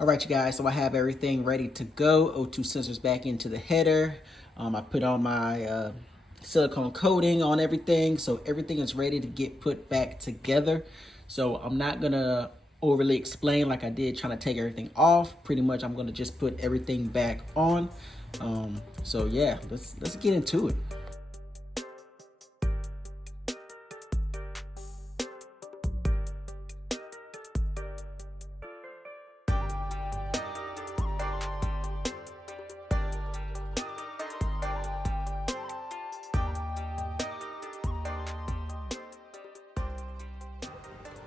All right, you guys, so I have everything ready to go. O2 sensors back into the header. I put on my silicone coating on everything, so everything is ready to get put back together. So I'm not gonna overly explain like I did trying to take everything off. Pretty much I'm gonna just put everything back on. So yeah, let's get into it.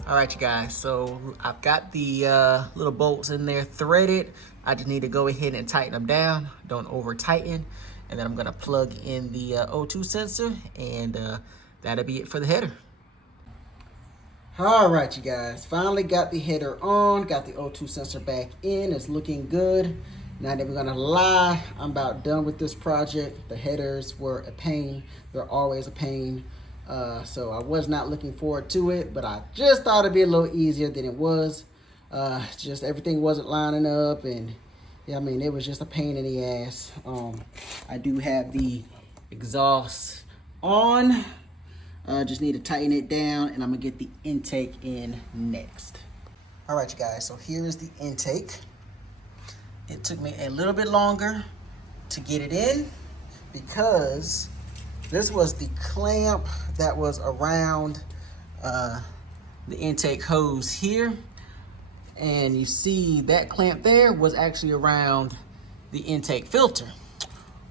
All right, you guys, so I've got the little bolts in there threaded. I just need to go ahead and tighten them down. Don't over tighten. And then I'm gonna plug in the O2 sensor, and that'll be it for the header. All right, you guys, finally got the header on, got the O2 sensor back in. It's looking good. Not even gonna lie, I'm about done with this project. The headers were a pain. They're always a pain. So I was not looking forward to it, but I just thought it'd be a little easier than it was. Just everything wasn't lining up, and yeah, I mean, it was just a pain in the ass. I do have the exhaust on. Just need to tighten it down, and I'm gonna get the intake in next. All right, you guys, so here's the intake. It took me a little bit longer to get it in because this was the clamp that was around the intake hose here. And you see that clamp there was actually around the intake filter.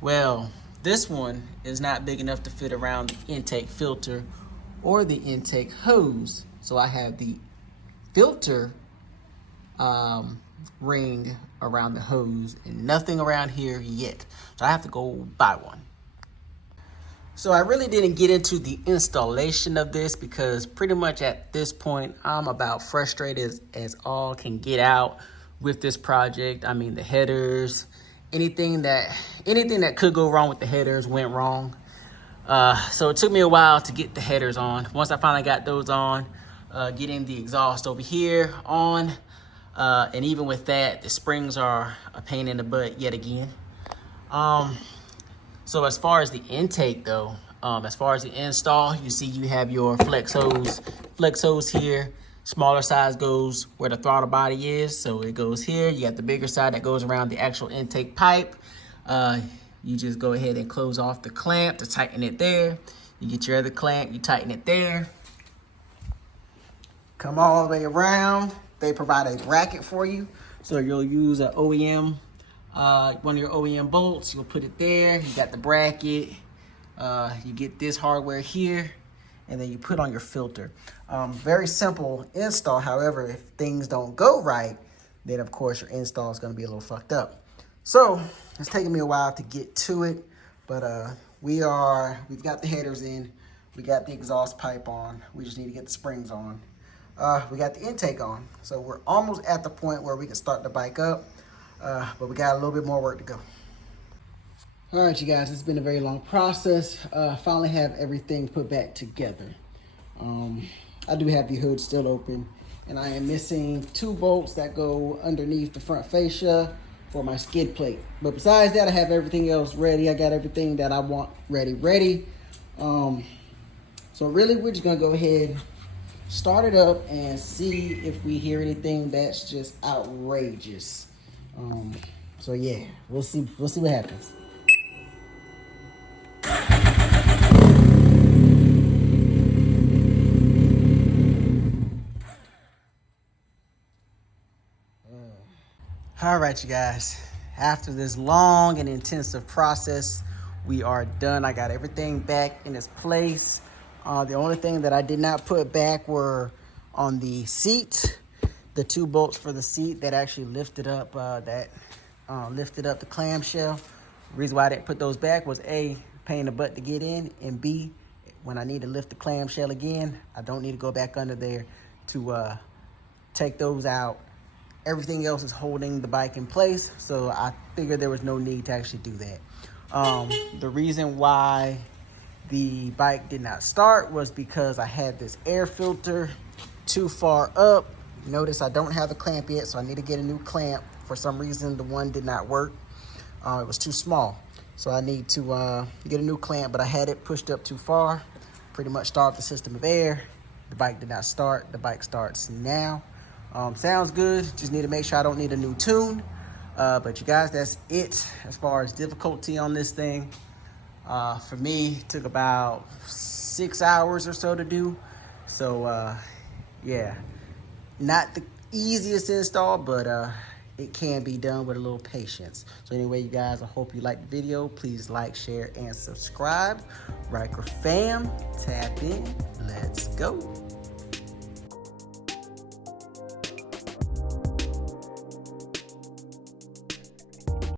Well, this one is not big enough to fit around the intake filter or the intake hose. So I have the filter ring around the hose and nothing around here yet. So I have to go buy one. So I really didn't get into the installation of this because pretty much at this point, I'm about frustrated as all can get out with this project. I mean, the headers, anything that could go wrong with the headers went wrong. So it took me a while to get the headers on. Once I finally got those on, getting the exhaust over here on, and even with that, the springs are a pain in the butt yet again. So as far as the intake though, as far as the install, you see you have your flex hose here. Smaller size goes where the throttle body is. So it goes here. You got the bigger side that goes around the actual intake pipe. You just go ahead and close off the clamp to tighten it there. You get your other clamp, you tighten it there. Come all the way around. They provide a bracket for you. So you'll use an OEM, one of your OEM bolts, you'll put it there. You got the bracket. You get this hardware here, and then you put on your filter. Very simple install. However, if things don't go right, then of course your install is going to be a little fucked up. So it's taking me a while to get to it, but we've got the headers in, we got the exhaust pipe on, we just need to get the springs on. We got the intake on, so we're almost at the point where we can start the bike up, but we got a little bit more work to go. All right, you guys, it's been a very long process. Finally have everything put back together. I do have the hood still open, and I am missing 2 bolts that go underneath the front fascia for my skid plate. But besides that, I have everything else ready. I got everything that I want ready. So really, we're just gonna go ahead, start it up, and see if we hear anything that's just outrageous. So yeah, we'll see what happens. All right, you guys, after this long and intensive process, we are done. I got everything back in its place. The only thing that I did not put back were on the seat, the 2 bolts for the seat that actually lifted up the clamshell. The reason why I didn't put those back was A, pain in the butt to get in, and B, when I need to lift the clamshell again, I don't need to go back under there to take those out. Everything else is holding the bike in place, so I figured there was no need to actually do that. The reason why the bike did not start was because I had this air filter too far up Notice I don't have the clamp yet, so I need to get a new clamp. For some reason, the one did not work. It was too small. So I need to get a new clamp, but I had it pushed up too far. Pretty much starved the system of air. The bike did not start. The bike starts now. Sounds good. Just need to make sure I don't need a new tune. But you guys, that's it as far as difficulty on this thing. For me, it took about 6 hours or so to do. So yeah, not the easiest install, but it can be done with a little patience. So anyway, you guys, I hope you liked the video. Please like, share, and subscribe. Ryker fam, tap in. Let's go.